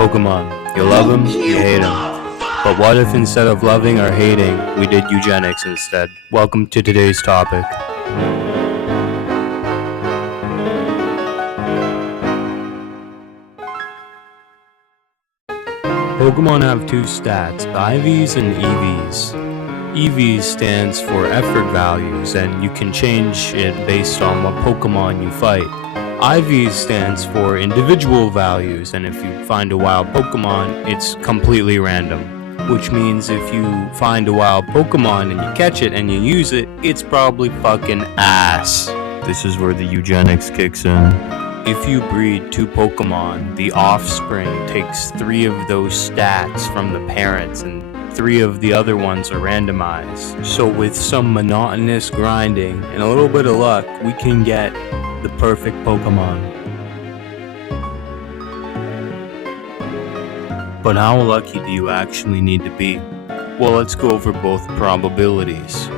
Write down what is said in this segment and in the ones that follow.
Pokemon. You love them, you hate them. But what if instead of loving or hating, we did eugenics instead? Welcome to today's topic. Pokemon have two stats, IVs and EVs. EVs stands for effort values, and you can change it based on what Pokemon you fight. IVs stands for individual values, and if you find a wild Pokemon, it's completely random. Which means if you find a wild Pokemon and you catch it and you use it, it's probably fucking ass. This is where the eugenics kicks in. If you breed two Pokemon, the offspring takes 3 of those stats from the parents and 3 of the other ones are randomized. So with some monotonous grinding and a little bit of luck, we can get the perfect Pokemon. But how lucky do you actually need to be? Well, let's go over both probabilities.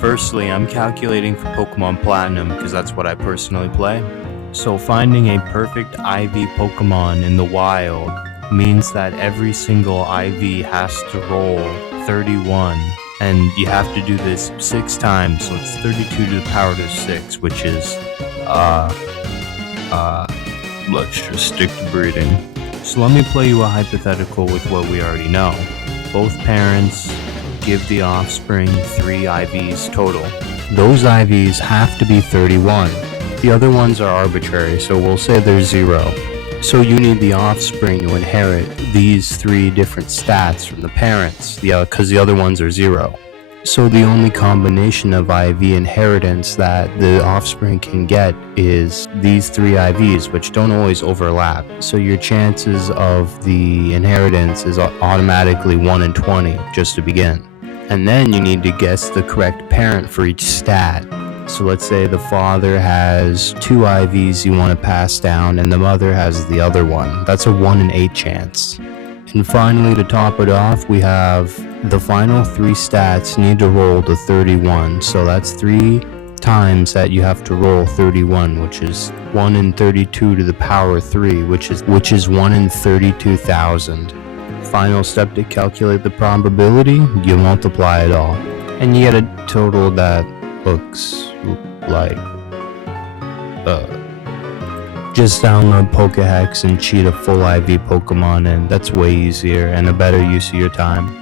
Firstly, I'm calculating for Pokemon Platinum because that's what I personally play. So finding a perfect IV Pokemon in the wild means that every single IV has to roll 31, and you have to do this 6 times, so it's 32 to the power of 6, which is, let's just stick to breeding. So let me play you a hypothetical with what we already know. Both parents give the offspring 3 IVs total. Those IVs have to be 31. The other ones are arbitrary, so we'll say they're 0. So you need the offspring to inherit these 3 different stats from the parents, because the other ones are 0. So the only combination of IV inheritance that the offspring can get is these 3 IVs, which don't always overlap. So your chances of the inheritance is automatically 1 in 20 just to begin. And then you need to guess the correct parent for each stat. So let's say the father has 2 IVs you want to pass down and the mother has the other one. That's a 1 in 8 chance. And finally, to top it off, we have the final 3 stats need to roll to 31. So that's 3 times that you have to roll 31, which is 1 in 32 to the power 3, which is 1 in 32,000. Final step to calculate the probability, you multiply it all. And you get a total that looks like just download Pokehex and cheat a full IV Pokemon, and that's way easier and a better use of your time.